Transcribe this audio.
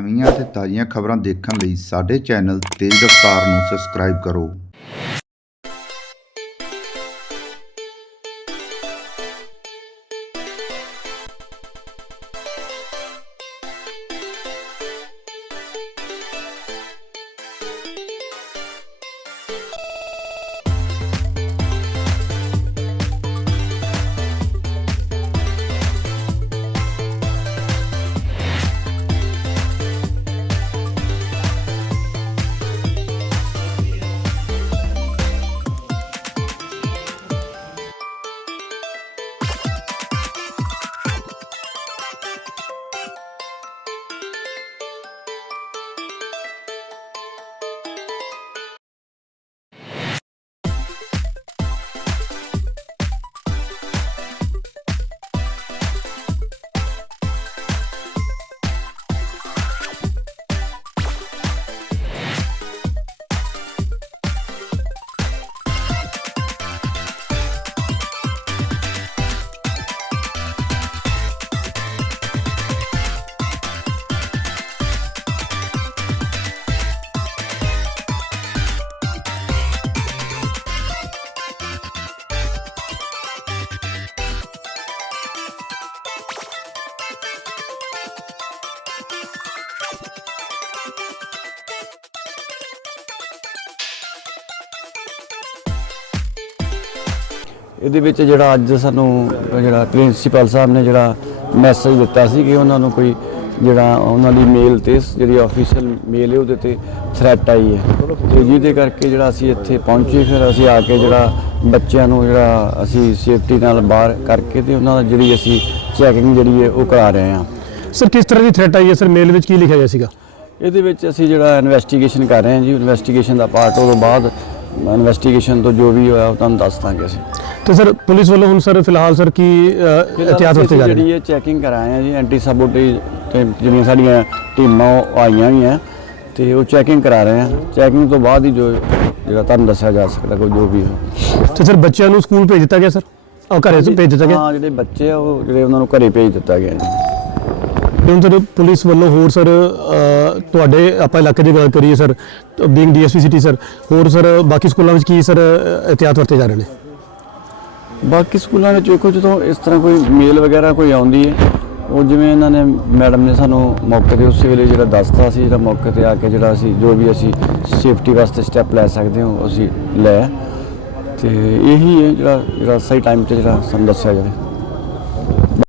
ਨਵੀਆਂ ਅਤੇ ਤਾਜ਼ੀਆਂ ਖਬਰਾਂ ਦੇਖਣ ਲਈ ਸਾਡੇ ਚੈਨਲ ਤੇਜ਼ ਰਫ਼ਤਾਰ ਨੂੰ ਸਬਸਕ੍ਰਾਈਬ ਕਰੋ। ਇਹਦੇ ਵਿੱਚ ਜਿਹੜਾ ਅੱਜ ਸਾਨੂੰ ਜਿਹੜਾ ਪ੍ਰਿੰਸੀਪਲ ਸਾਹਿਬ ਨੇ ਜਿਹੜਾ ਮੈਸੇਜ ਦਿੱਤਾ ਸੀ ਕਿ ਉਹਨਾਂ ਨੂੰ ਕੋਈ ਜਿਹੜਾ ਉਹਨਾਂ ਦੀ ਮੇਲ ਤੇ ਜਿਹੜੀ ਆਫੀਸ਼ੀਅਲ ਮੇਲ ਹੈ ਉਹਦੇ ਤੇ ਥ੍ਰੈਟ ਆਈ ਹੈ। ਤੇ ਜਿਹਦੇ ਕਰਕੇ ਜਿਹੜਾ ਅਸੀਂ ਇੱਥੇ ਪਹੁੰਚੇ ਫਿਰ ਅਸੀਂ ਆ ਕੇ ਜਿਹੜਾ ਬੱਚਿਆਂ ਨੂੰ ਜਿਹੜਾ ਅਸੀਂ ਸੇਫਟੀ ਨਾਲ ਬਾਹਰ ਕਰਕੇ ਤੇ ਉਹਨਾਂ ਦਾ ਜਿਹੜੀ ਅਸੀਂ ਚੈਕਿੰਗ ਜਿਹੜੀ ਹੈ ਉਹ ਕਰਾ ਰਹੇ ਹਾਂ। ਸਰ ਕਿਸ ਤਰ੍ਹਾਂ ਦੀ ਥ੍ਰੈਟ ਆਈ ਹੈ? ਸਰ ਮੇਲ ਵਿੱਚ ਕੀ ਲਿਖਿਆ ਗਿਆ ਸੀਗਾ? ਇਹਦੇ ਵਿੱਚ ਅਸੀਂ ਜਿਹੜਾ ਇਨਵੈਸਟੀਗੇਸ਼ਨ ਕਰ ਰਹੇ ਹਾਂ ਜੀ। ਇਨਵੈਸਟੀਗੇਸ਼ਨ ਦਾ ਪਾਰਟ ਉਹ ਤੋਂ ਬਾਅਦ ਇਨਵੈਸਟੀਗੇਸ਼ਨ ਤੋਂ ਜੋ ਵੀ ਹੋਇਆ ਉਹ ਤੁਹਾਨੂੰ ਦੱਸ ਦਾਂਗੇ ਅਸੀਂ। ਤੇ ਸਰ ਪੁਲਿਸ ਵੱਲੋਂ ਹੁਣ ਸਰ ਫਿਲਹਾਲ ਸਰ ਕੀ ਇhtiyat ਵਰਤੇ ਜਾ ਰਹੇ ਨੇ? ਜਿਹੜੀ ਇਹ ਚੈਕਿੰਗ ਕਰਾਏ ਆ ਜੀ ਐਂਟੀ ਸਬੋਟੇਜ ਤੇ ਜਿਹੜੀਆਂ ਸਾਡੀਆਂ ਟੀਮਾਂ ਉਹ ਆਈਆਂ ਵੀ ਆ ਤੇ ਉਹ ਚੈਕਿੰਗ ਕਰਾ ਰਹੇ ਆ। ਚੈਕਿੰਗ ਤੋਂ ਬਾਅਦ ਹੀ ਜੋ ਜਿਹੜਾ ਤੁਹਾਨੂੰ ਦੱਸਿਆ ਜਾ ਸਕਦਾ ਕੋਈ ਜੋ ਵੀ ਹੋ ਤੇ ਸਰ ਬੱਚਿਆਂ ਨੂੰ ਸਕੂਲ ਭੇਜ ਦਿੱਤਾ ਗਿਆ ਸਰ? ਉਹ ਘਰੇ ਤੋਂ ਭੇਜ ਦਿੱਤਾ ਗਿਆ? ਹਾਂ ਜਿਹੜੇ ਬੱਚੇ ਆ ਉਹ ਜਿਹੜੇ ਉਹਨਾਂ ਨੂੰ ਘਰੇ ਭੇਜ ਦਿੱਤਾ ਗਿਆ ਜੀ। ਤੇ ਹੁਣ ਸਰ ਪੁਲਿਸ ਵੱਲੋਂ ਹੋਰ ਸਰ ਤੁਹਾਡੇ ਆਪਾਂ ਇਲਾਕੇ ਦੀ ਗੱਲ ਕਰੀਏ sir being DSP city sir ਹੋਰ ਸਰ ਬਾਕੀ ਸਕੂਲਾਂ ਵਿੱਚ ਕੀ ਸਰ ਇhtiyat ਵਰਤੇ ਜਾ ਰਹੇ ਨੇ? ਬਾਕੀ ਸਕੂਲਾਂ ਵਿੱਚ ਵੇਖੋ, ਜਦੋਂ ਇਸ ਤਰ੍ਹਾਂ ਕੋਈ ਮੇਲ ਵਗੈਰਾ ਕੋਈ ਆਉਂਦੀ ਹੈ ਉਹ ਜਿਵੇਂ ਇਹਨਾਂ ਨੇ, ਮੈਡਮ ਨੇ ਸਾਨੂੰ ਮੌਕੇ ਤੇ ਉਸੇ ਵੇਲੇ ਜਿਹੜਾ ਦੱਸਤਾ ਸੀ, ਜਿਹੜਾ ਮੌਕੇ ਤੇ ਆ ਕੇ ਜਿਹੜਾ ਅਸੀਂ, ਜੋ ਵੀ ਅਸੀਂ ਸੇਫਟੀ ਵਾਸਤੇ ਸਟੈਪ ਲੈ ਸਕਦੇ ਹਾਂ ਅਸੀਂ ਲੈ। ਤੇ ਇਹੀ ਹੈ ਜਿਹੜਾ ਜਿਹੜਾ ਸਹੀ ਟਾਈਮ ਤੇ ਜਿਹੜਾ ਸਾਨੂੰ ਦੱਸਿਆ ਜਾਵੇ।